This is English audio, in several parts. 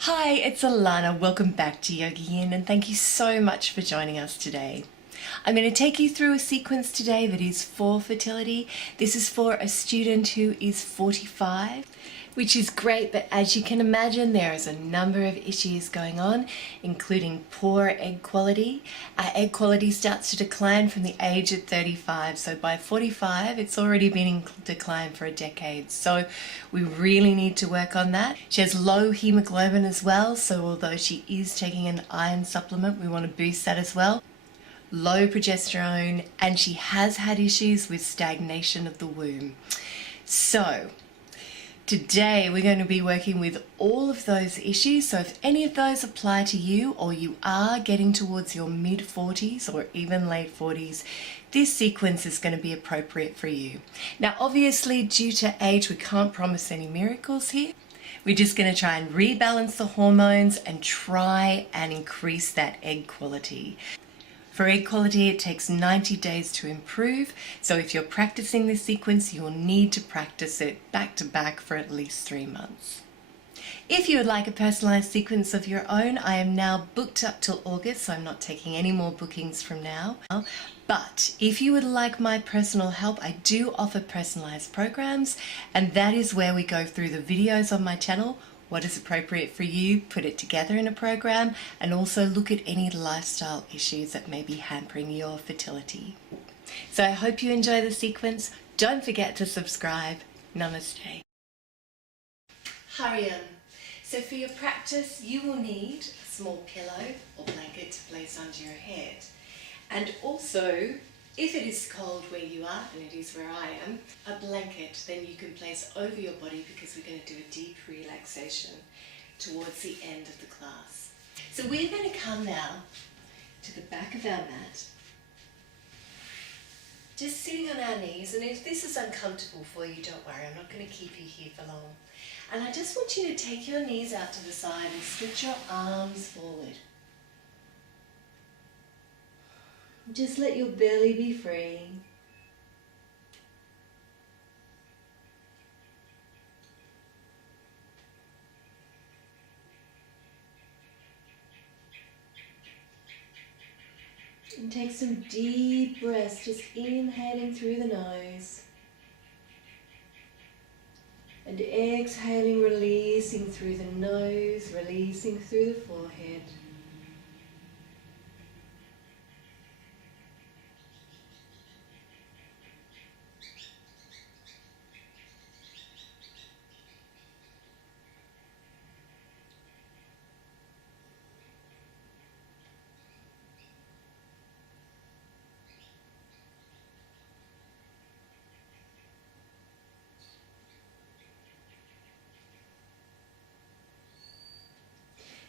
Hi, it's Allannah. Welcome back to YogaYin and thank you so much for joining us today. I'm going to take you through a sequence today that is for fertility. This is for a student who is 45, which is great, but as you can imagine, there is a number of issues going on, including poor egg quality. Our egg quality starts to decline from the age of 35, so by 45 it's already been in decline for a decade, so we really need to work on that. She has low hemoglobin as well, so although she is taking an iron supplement, we want to boost that as well. Low progesterone, and she has had issues with stagnation of the womb. So today we're going to be working with all of those issues, so if any of those apply to you or you are getting towards your mid-40s or even late 40s, this sequence is going to be appropriate for you. Now obviously due to age we can't promise any miracles here. We're just going to try and rebalance the hormones and try and increase that egg quality. For egg quality, it takes 90 days to improve, so if you're practicing this sequence, you'll need to practice it back to back for at least 3 months. If you would like a personalized sequence of your own, I am now booked up till August, so I'm not taking any more bookings from now. But if you would like my personal help, I do offer personalized programs, and that is where we go through the videos on my channel, what is appropriate for you, put it together in a program, and also look at any lifestyle issues that may be hampering your fertility. So I hope you enjoy the sequence. Don't forget to subscribe. Namaste. Hariam. So for your practice, you will need a small pillow or blanket to place under your head. And also, if it is cold where you are, and it is where I am, a blanket then you can place over your body because we're going to do a deep relaxation towards the end of the class. So we're going to come now to the back of our mat, just sitting on our knees, and if this is uncomfortable for you, don't worry, I'm not going to keep you here for long. And I just want you to take your knees out to the side and stretch your arms forward. Just let your belly be free. And take some deep breaths, just inhaling through the nose. And exhaling, releasing through the nose, releasing through the forehead.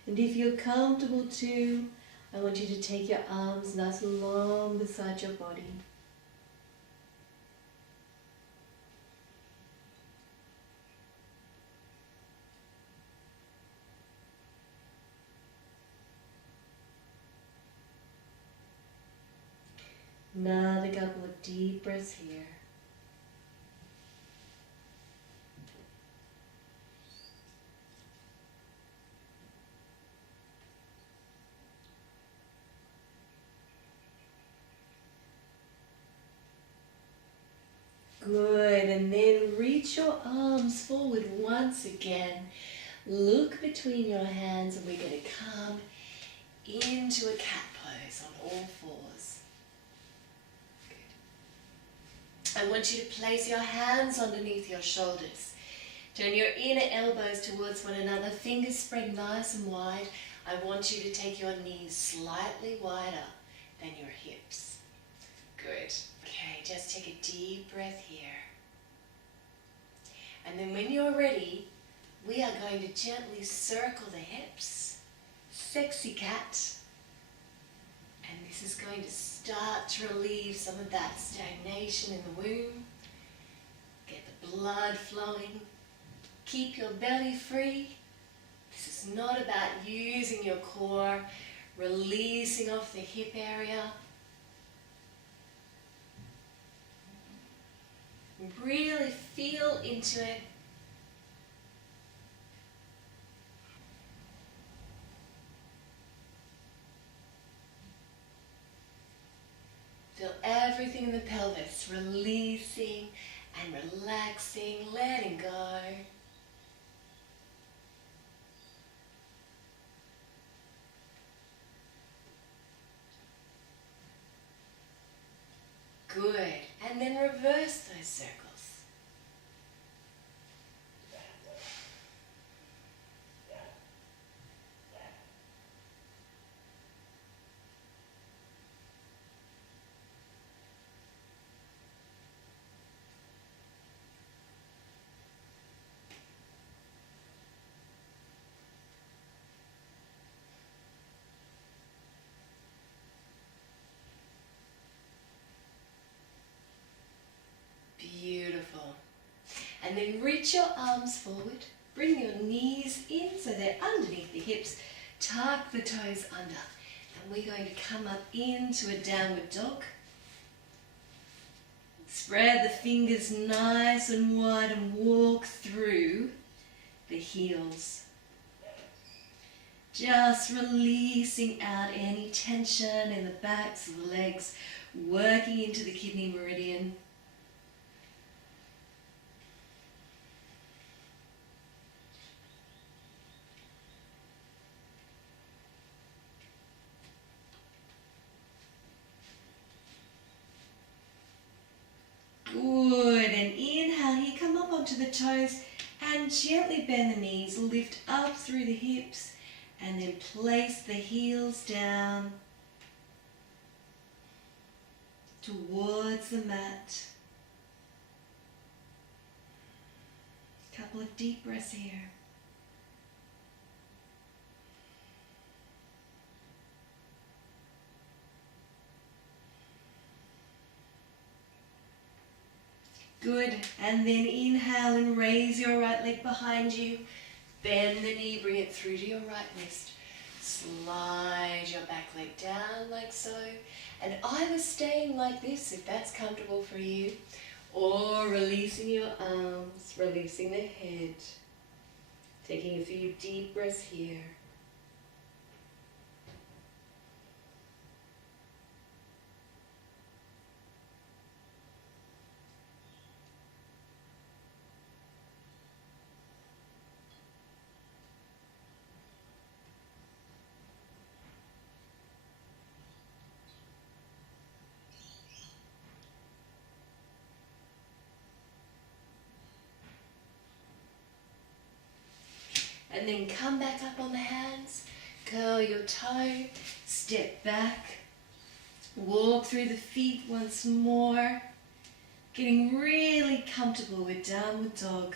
And if you're comfortable too, I want you to take your arms nice and long beside your body. Another couple of deep breaths here. Good, and then reach your arms forward once again. Look between your hands and we're going to come into a cat pose on all fours. Good. I want you to place your hands underneath your shoulders. Turn your inner elbows towards one another, fingers spread nice and wide. I want you to take your knees slightly wider than your hips. Good. Okay, just take a deep breath here. And then when you're ready, we are going to gently circle the hips. Sexy cat. And this is going to start to relieve some of that stagnation in the womb. Get the blood flowing. Keep your belly free. This is not about using your core, releasing off the hip area. Really feel into it. in the pelvis, releasing and relaxing, letting go. Good. And then reverse those circles. Beautiful. And then reach your arms forward. Bring your knees in so they're underneath the hips. Tuck the toes under. And we're going to come up into a downward dog. Spread the fingers nice and wide and walk through the heels. Just releasing out any tension in the backs of the legs, working into the kidney meridian. Good, and inhale here, come up onto the toes and gently bend the knees, lift up through the hips and then place the heels down towards the mat. Couple of deep breaths here. Good, and then inhale and raise your right leg behind you. Bend the knee, bring it through to your right wrist. Slide your back leg down like so. And either staying like this if that's comfortable for you, or releasing your arms, releasing the head. Taking a few deep breaths here. And then come back up on the hands, curl your toe, step back, walk through the feet once more, getting really comfortable with downward dog.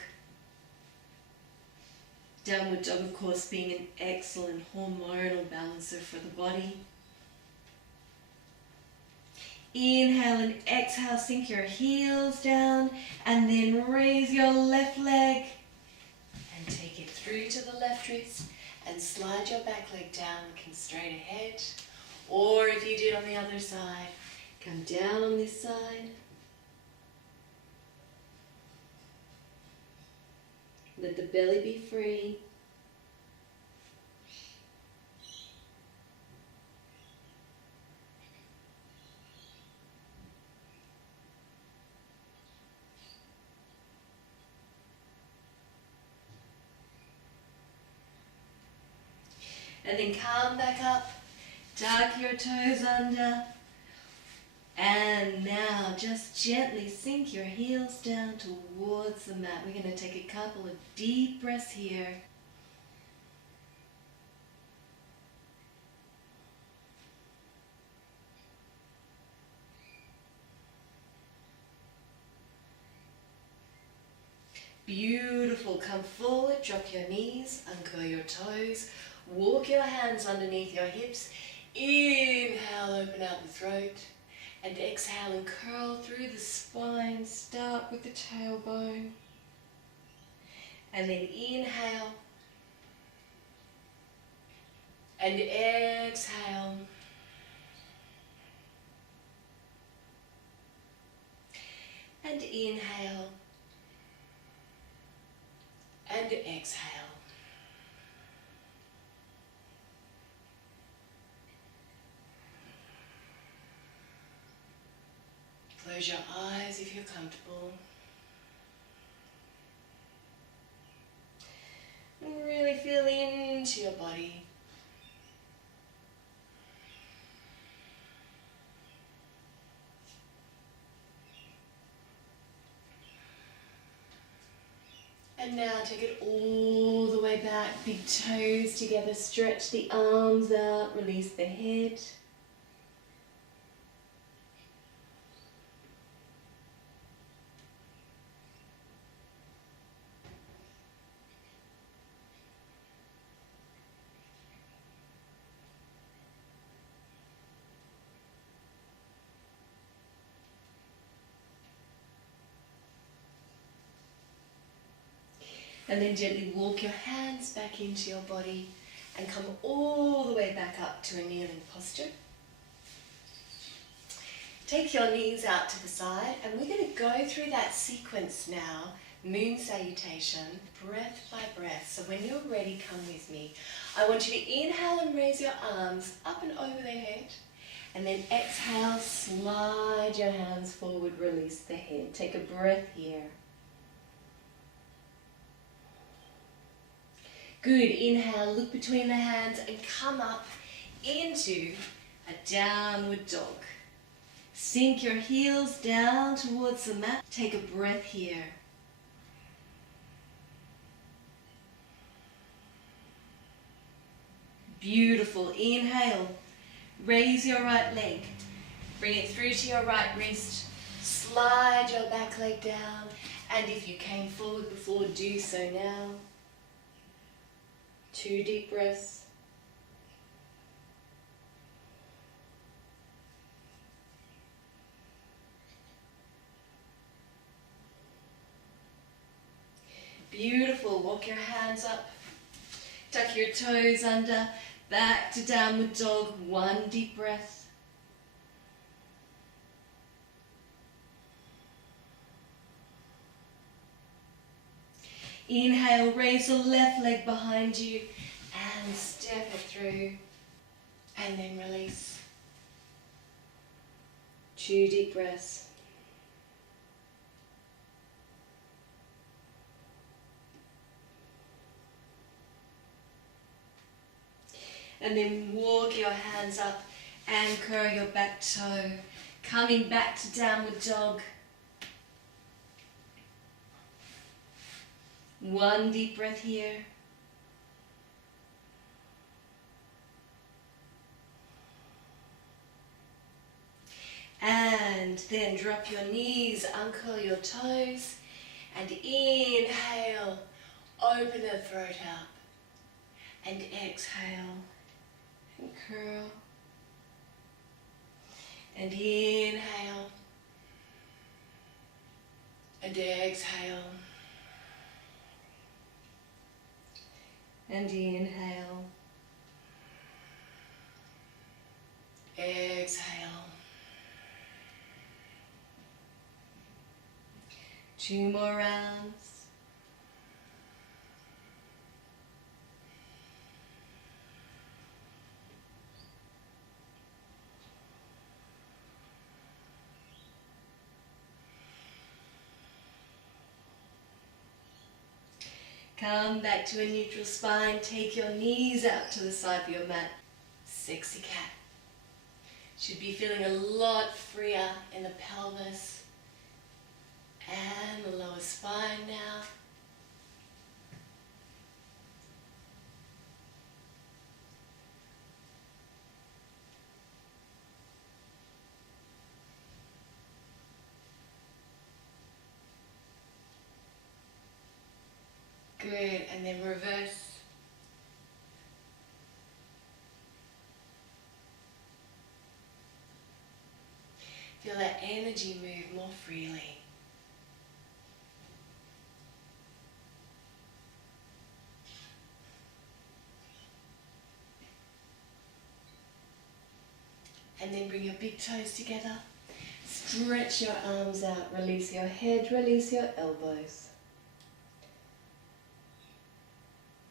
Downward dog, of course, being an excellent hormonal balancer for the body. Inhale and exhale, sink your heels down, and then raise your left leg and take it through to the left wrist and slide your back leg down, looking straight ahead. Or if you did on the other side, come down on this side. Let the belly be free. And then come back up, tuck your toes under, and now just gently sink your heels down towards the mat. We're going to take a couple of deep breaths here. Beautiful. Come forward, drop your knees, uncurl your toes. Walk your hands underneath your hips. Inhale, open out the throat. And exhale and curl through the spine. Start with the tailbone. And then inhale. And exhale. And inhale. And exhale. Close your eyes if you're comfortable. And really feel into your body. And now take it all the way back, big toes together, stretch the arms out, release the head. And then gently walk your hands back into your body and come all the way back up to a kneeling posture. Take your knees out to the side and we're going to go through that sequence now, moon salutation, breath by breath. So when you're ready, come with me. I want you to inhale and raise your arms up and over the head. And then exhale, slide your hands forward, release the head. Take a breath here. Good, inhale, look between the hands and come up into a downward dog. Sink your heels down towards the mat. Take a breath here. Beautiful, inhale, raise your right leg. Bring it through to your right wrist. Slide your back leg down. And if you came forward before, do so now. 2 deep breaths. Beautiful. Walk your hands up. Tuck your toes under. Back to downward dog. 1 deep breath. Inhale, raise the left leg behind you and step it through. And then release. 2 deep breaths. And then walk your hands up and curl your back toe. Coming back to downward dog. 1 deep breath here. And then drop your knees, uncurl your toes, and inhale, open the throat up, and exhale, and curl, and inhale, and exhale, and inhale, exhale. 2 more rounds. Come back to a neutral spine. Take your knees out to the side of your mat. Sexy cat. Should be feeling a lot freer in the pelvis and the lower spine now. Good, and then reverse. Feel that energy move more freely. And then bring your big toes together. Stretch your arms out. Release your head, release your elbows.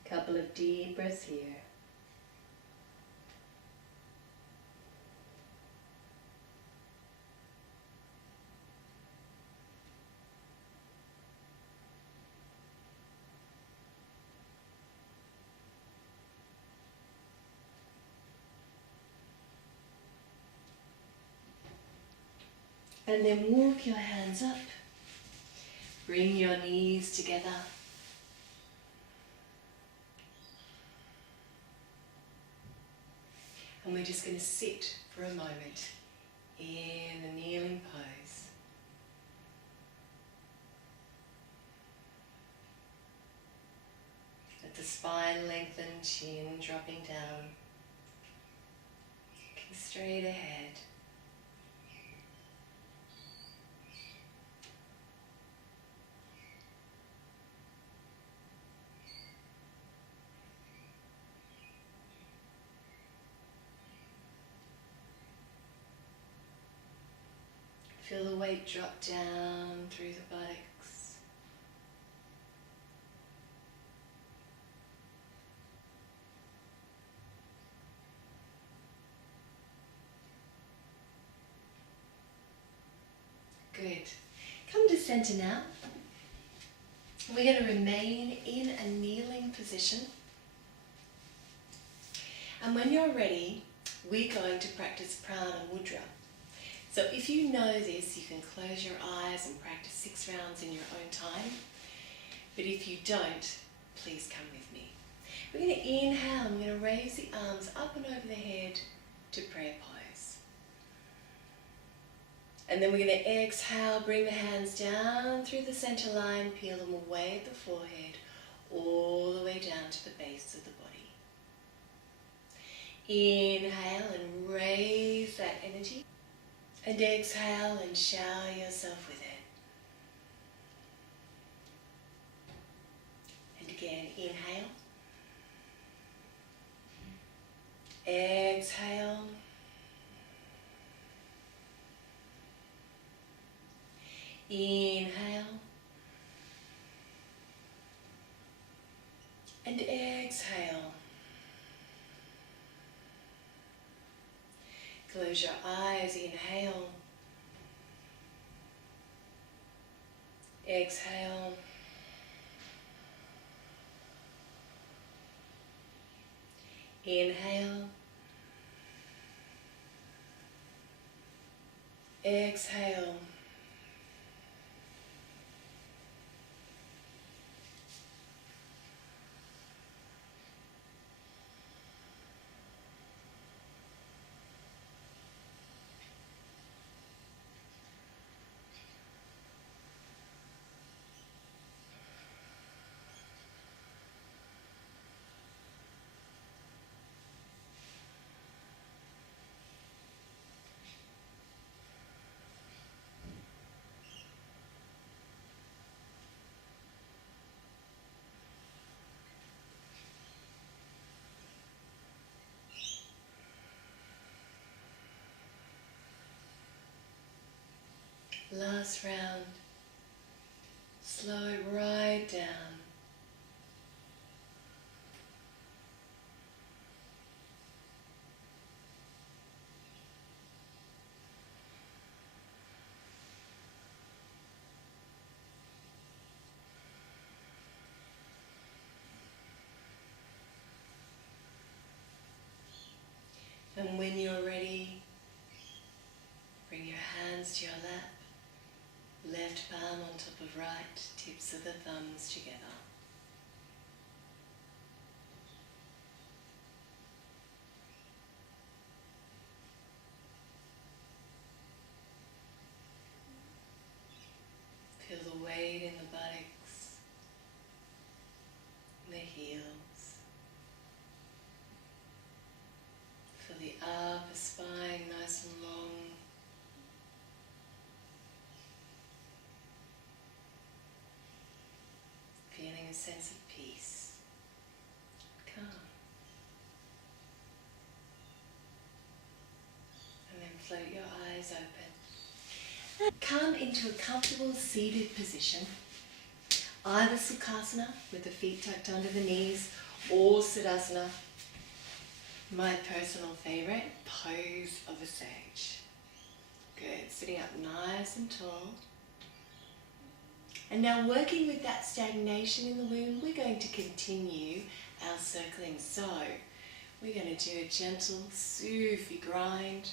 Couple of deep breaths here. And then walk your hands up. Bring your knees together. And we're just going to sit for a moment in a kneeling pose. Let the spine lengthen, chin dropping down. Looking straight ahead. Feel the weight drop down through the buttocks. Good. Come to center now. We're going to remain in a kneeling position. And when you're ready, we're going to practice prana mudra. So if you know this, you can close your eyes and practice 6 rounds in your own time. But if you don't, please come with me. We're going to inhale, I'm going to raise the arms up and over the head to prayer pose. And then we're going to exhale, bring the hands down through the center line, peel them away at the forehead, all the way down to the base of the body. Inhale and raise that energy. And exhale and shower yourself with it. And again, inhale. Exhale. Inhale. And exhale. Close your eyes, inhale. Exhale. Inhale. Exhale. Last round. Slow it right down. And when you're ready, bring your hands to your lap, left palm on top of right, tips of the thumbs together. Feel the weight in the buttocks, in the heels. Feel the upper spine nice and long. Feeling a sense of peace, calm. And then float your eyes open. Come into a comfortable seated position, either Sukhasana with the feet tucked under the knees, or Siddhasana, my personal favourite, pose of a sage. Good, sitting up nice and tall. And now working with that stagnation in the womb, we're going to continue our circling. So we're going to do a gentle, soothy grind.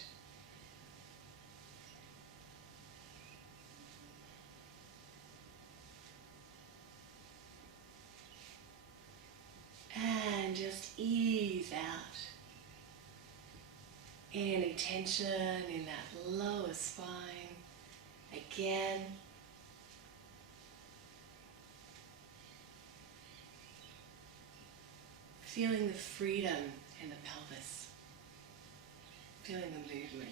tension in that lower spine. Again. Feeling the freedom in the pelvis. Feeling the movement.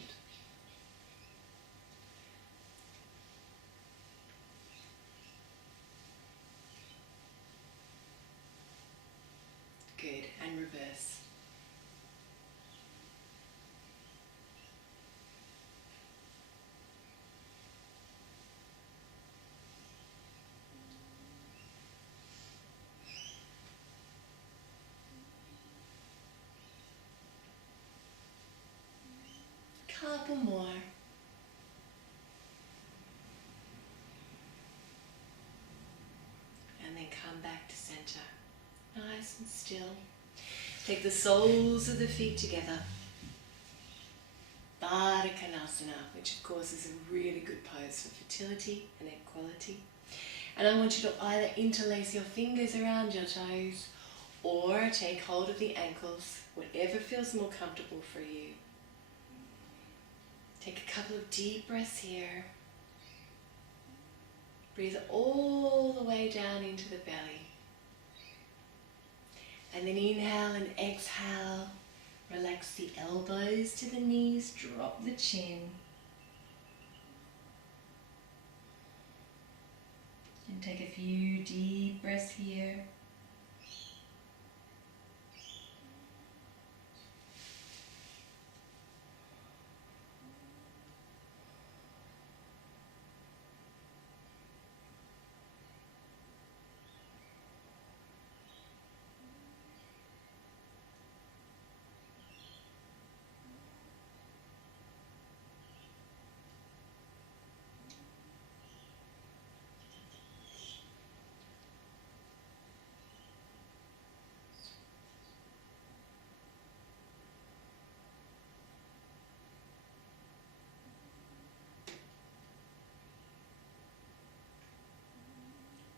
Good, and reverse. Couple more. And then come back to center. Nice and still. Take the soles of the feet together. Baddha Konasana, which of course is a really good pose for fertility and equality. And I want you to either interlace your fingers around your toes or take hold of the ankles, whatever feels more comfortable for you. Take a couple of deep breaths here. Breathe all the way down into the belly. And then inhale and exhale. Relax the elbows to the knees, drop the chin. And take a few deep breaths here.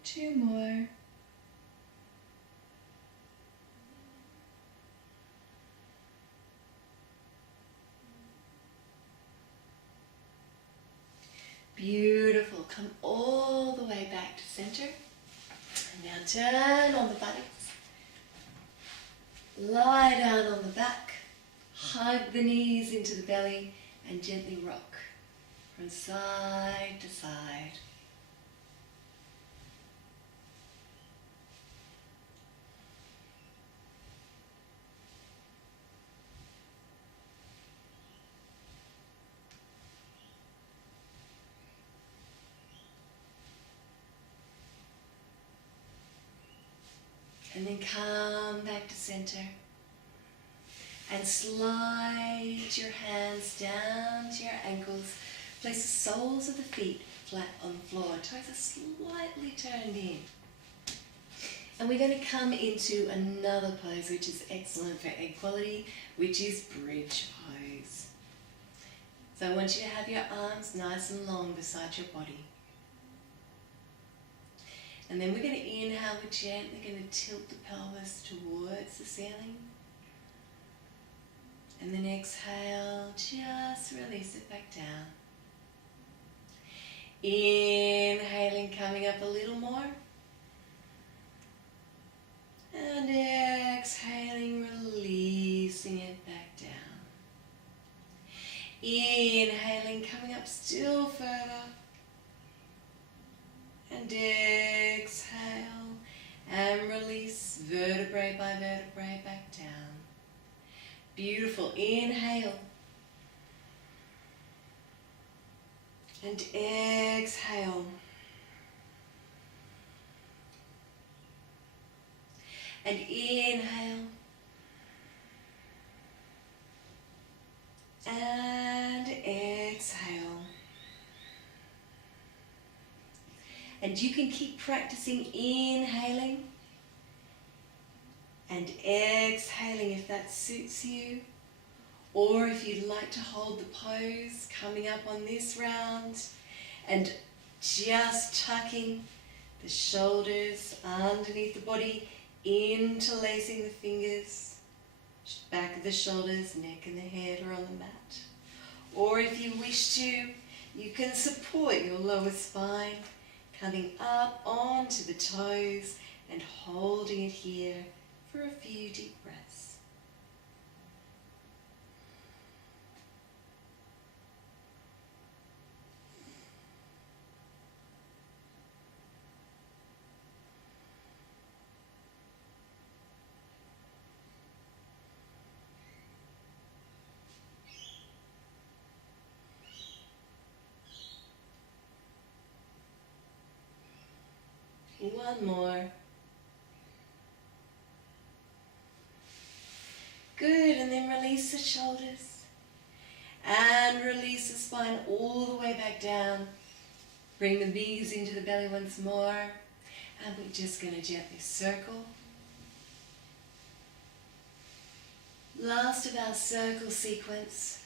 Two more. Beautiful. Come all the way back to center. And now turn on the buttocks. Lie down on the back. Hug the knees into the belly and gently rock from side to side. And then come back to center and slide your hands down to your ankles. Place the soles of the feet flat on the floor. Toes are slightly turned in. And we're going to come into another pose which is excellent for egg quality, which is bridge pose. So I want you to have your arms nice and long beside your body. And then we're going to inhale, we're gently going to tilt the pelvis towards the ceiling. And then exhale, just release it back down. Inhaling, coming up a little more. And exhaling, releasing it back down. Inhaling, coming up still further. And exhale and release vertebrae by vertebrae back down. Beautiful. Inhale. And exhale. And inhale. And exhale. And you can keep practicing inhaling and exhaling if that suits you. Or if you'd like to hold the pose coming up on this round and just tucking the shoulders underneath the body, interlacing the fingers, back of the shoulders, neck and the head are on the mat. Or if you wish to, you can support your lower spine, coming up onto the toes and holding it here for a few deep breaths. One more. Good, and then release the shoulders and release the spine all the way back down. Bring the knees into the belly once more, and we're just going to gently circle. Last of our circle sequence.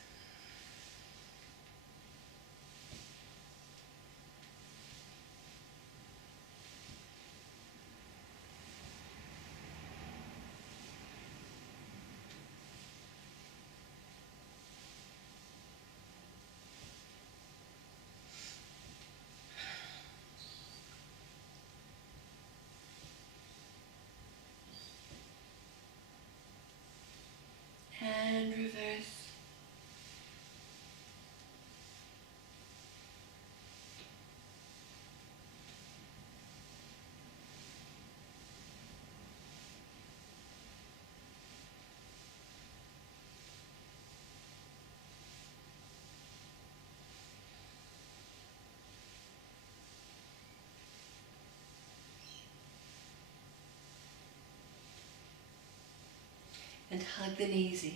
And reverse. And hug the knees in.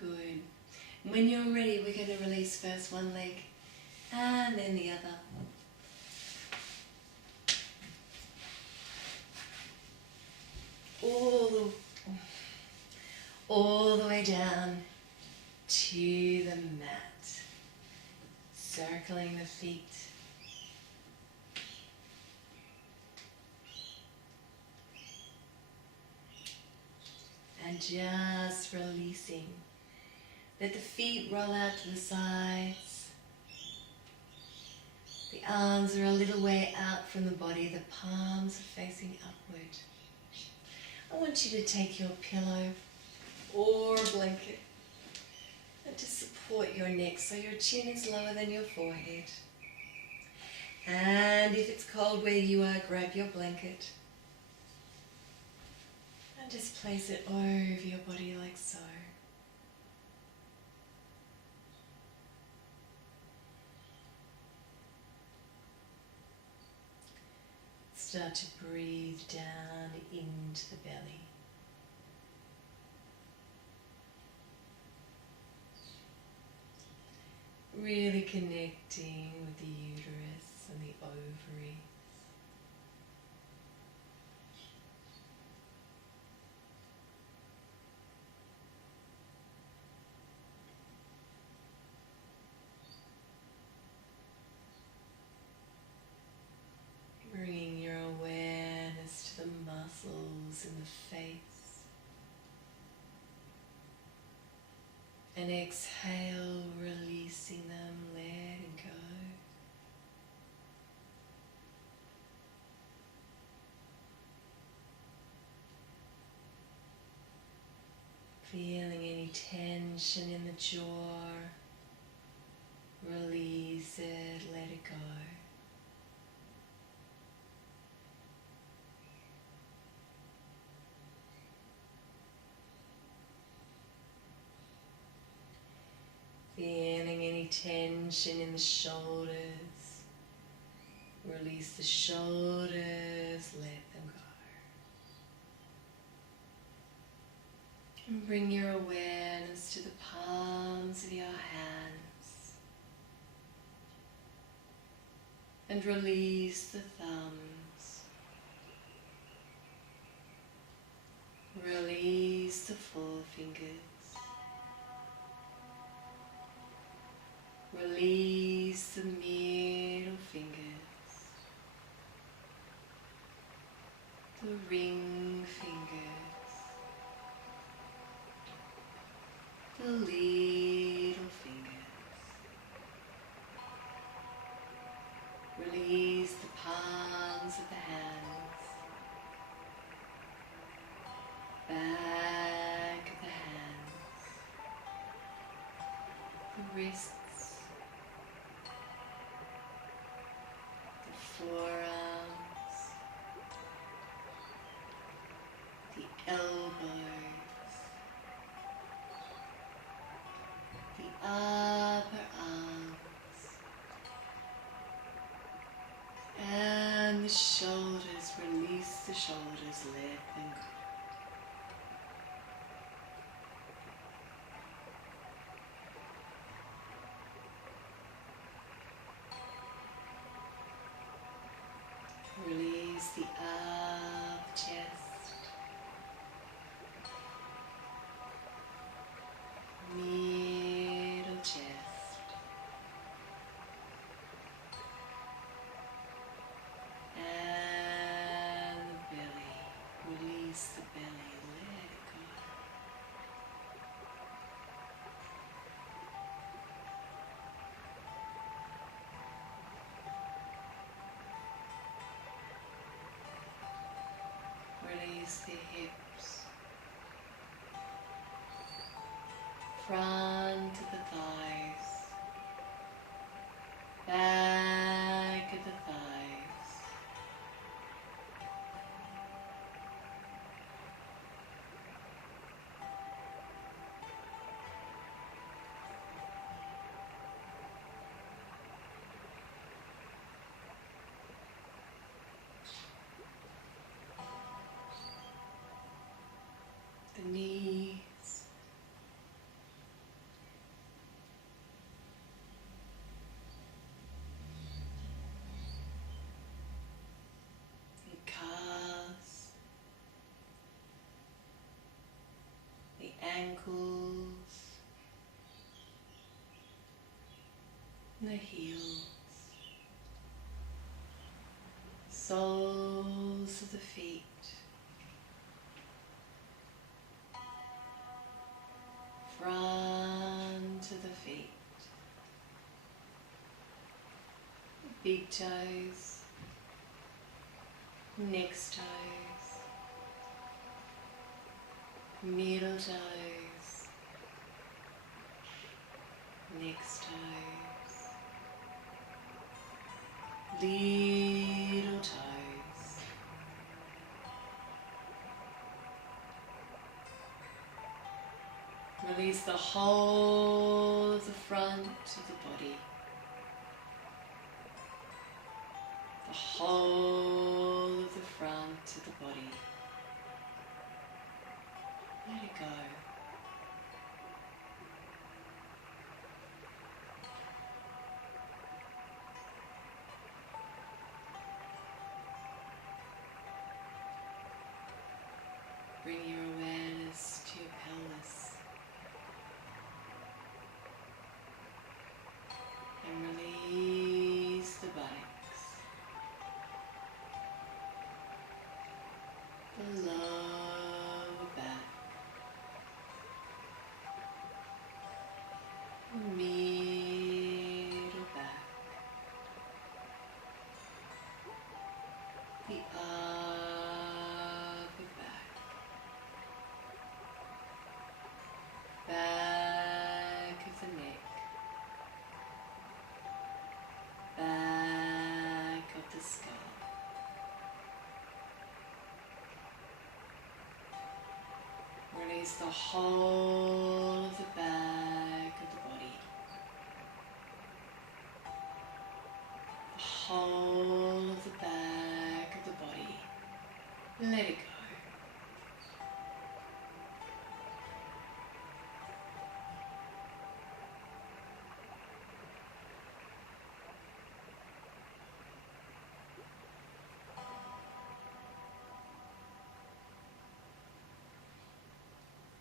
Good. When you're ready, we're going to release first one leg and then the other. All the way down to the mat. Circling the feet. And just releasing. Let the feet roll out to the sides. The arms are a little way out from the body. The palms are facing upward. I want you to take your pillow or a blanket and to support your neck so your chin is lower than your forehead. And if it's cold where you are, grab your blanket and just place it over your body like so. Start to breathe down into the belly. Really connecting with the uterus and the ovaries. Bringing your awareness to the muscles in the face. And exhale, releasing them, letting go. Feeling any tension in the jaw, release it, let it go. Feeling any tension in the shoulders, release the shoulders, let them go. And bring your awareness to the palms of your hands. And release the thumbs. fingers. Release the middle fingers, the ring fingers, the little fingers. Release the palms of the hands, back of the hands, the wrists, forearms, the elbows, the upper arms, and the shoulders. Release the shoulders, let them go. Release the up chest, middle chest, and the belly. Release the belly, let it go. Release the hips, front of the thighs, back of the thighs, the knees, the calves, the ankles, and the heels, soles of the feet, front of the feet, big toes, next toes, middle toes, next toes, little toes. Release the whole of the front of the body, the whole of the front of the body. Let it go. Bring your awareness to your pelvis and release the buttocks, the lower back, the middle back, the upper back, back of the neck, back of the skull. Release the whole of the back of the body, the whole of the back of the body. Let it go.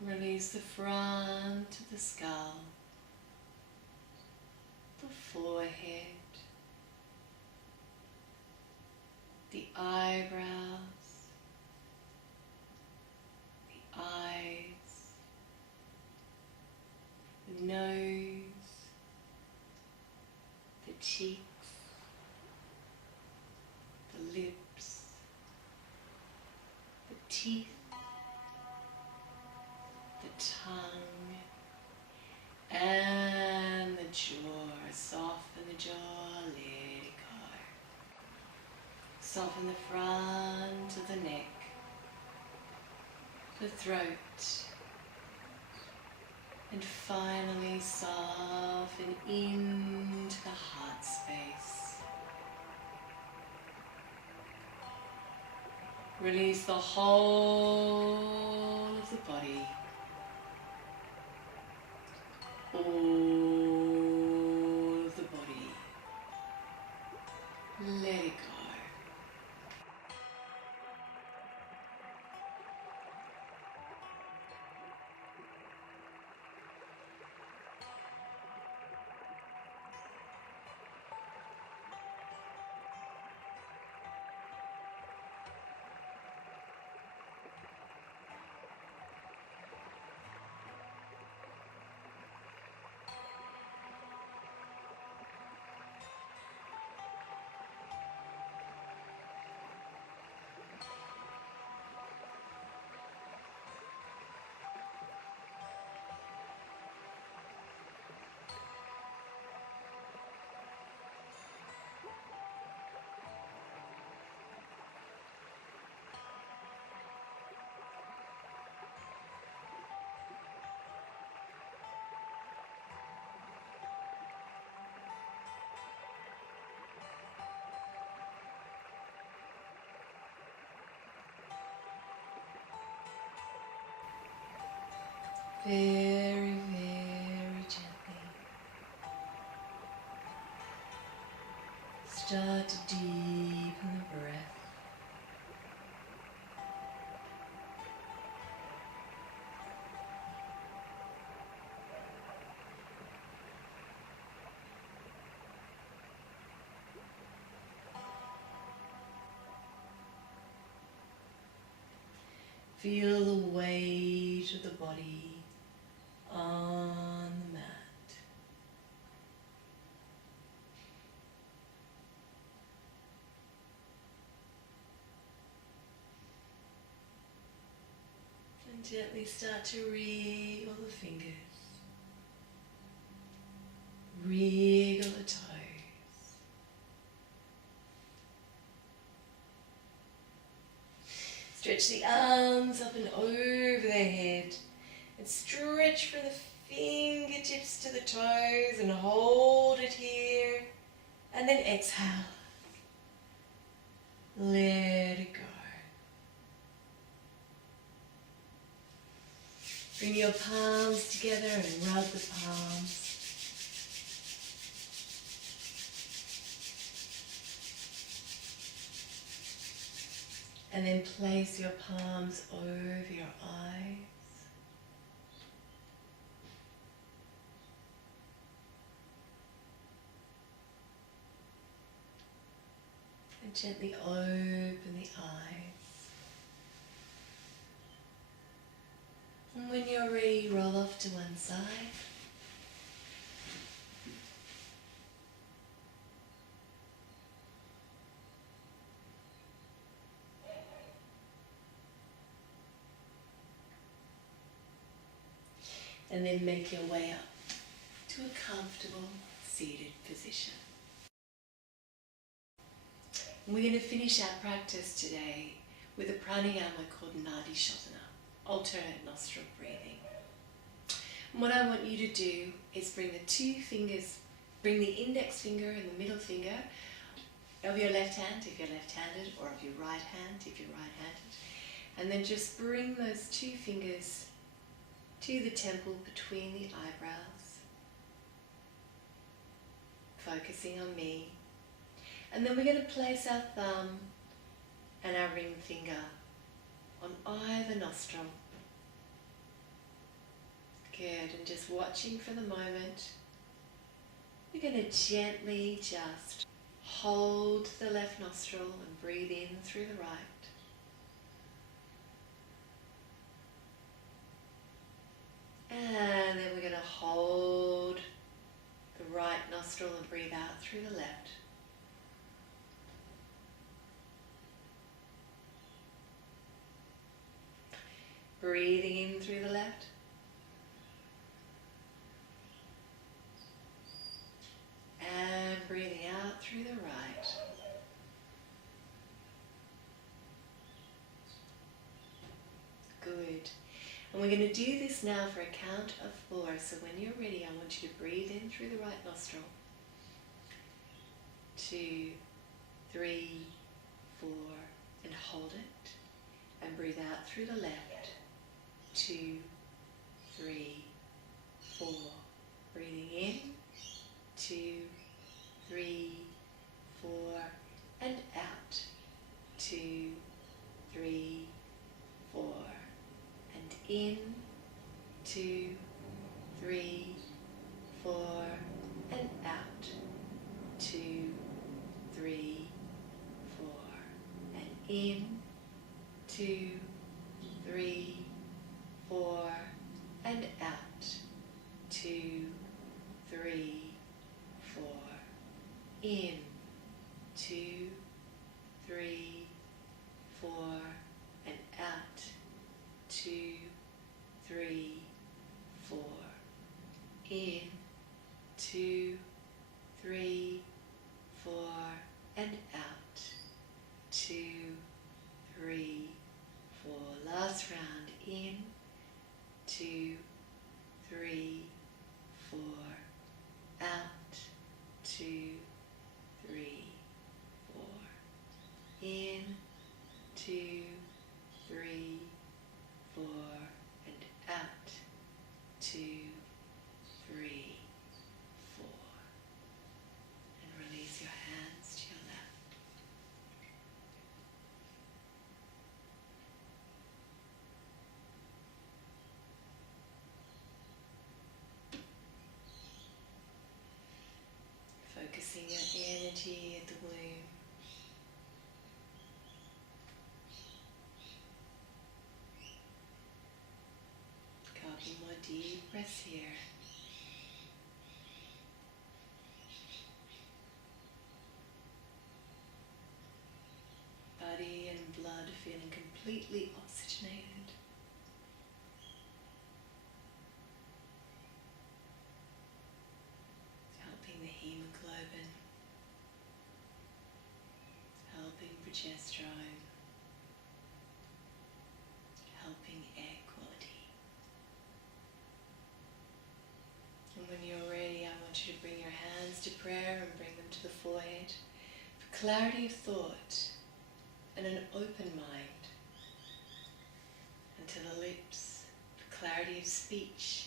Release the front of the skull, the forehead, the eyebrows, the eyes, the nose, the cheeks, the lips, the teeth, the tongue, and the jaw. Soften the jaw, let it go. Soften the front of the neck, the throat, and finally soften into the heart space. Release the whole of the body. All of the body. Let it go. Very, very gently. Start to deepen the breath. Feel the weight of the body on the mat. And gently start to wriggle the fingers, wriggle the toes. Stretch the arms up and over the head and stretch from the fingertips to the toes and hold it here, and then exhale. Let it go. Bring your palms together and rub the palms. And then place your palms over your eyes. And gently open the eyes. And when you're ready, roll off to one side. And then make your way up to a comfortable seated position. And we're going to finish our practice today with a pranayama called Nadi Shodhana, alternate nostril breathing. And what I want you to do is bring the two fingers, bring the index finger and the middle finger of your left hand if you're left-handed, or of your right hand if you're right-handed, and then just bring those two fingers to the temple between the eyebrows, focusing on me. And then we're going to place our thumb and our ring finger on either nostril. Good, and just watching for the moment. We're going to gently just hold the left nostril and breathe in through the right. And then we're going to hold the right nostril and breathe out through the left. Breathing in through the left. And breathing out through the right. Good. And we're going to do this now for a count of 4. So when you're ready, I want you to breathe in through the right nostril. 2, 3, 4, and hold it. And breathe out through the left. 2, 3, 4. Breathing in. 2, 3, 4, and out. 2, 3, 4, and in. 2, 3, 4, and out. 2, 3, 4, and in. 2, 3, 4, and out. 2, 3, 4, in. 2, 3, 4, and out. 2, 3, 4, in. 2, 3, 4, and out. 2, 3, 4. Last round. In. 2, 3, 4, out. 2, 3, 4, in. 2, 3, 4, and out. 2, 3, 4. And release your hands to your left. Focusing your energy at the womb. Couple more deep breaths here. Body and blood feeling completely oxygenated. Helping the hemoglobin, helping progesterone, helping egg quality. And when you're ready, I want you to bring your hands to prayer and bring them to the forehead for clarity of thought and an open mind, and to the lips for clarity of speech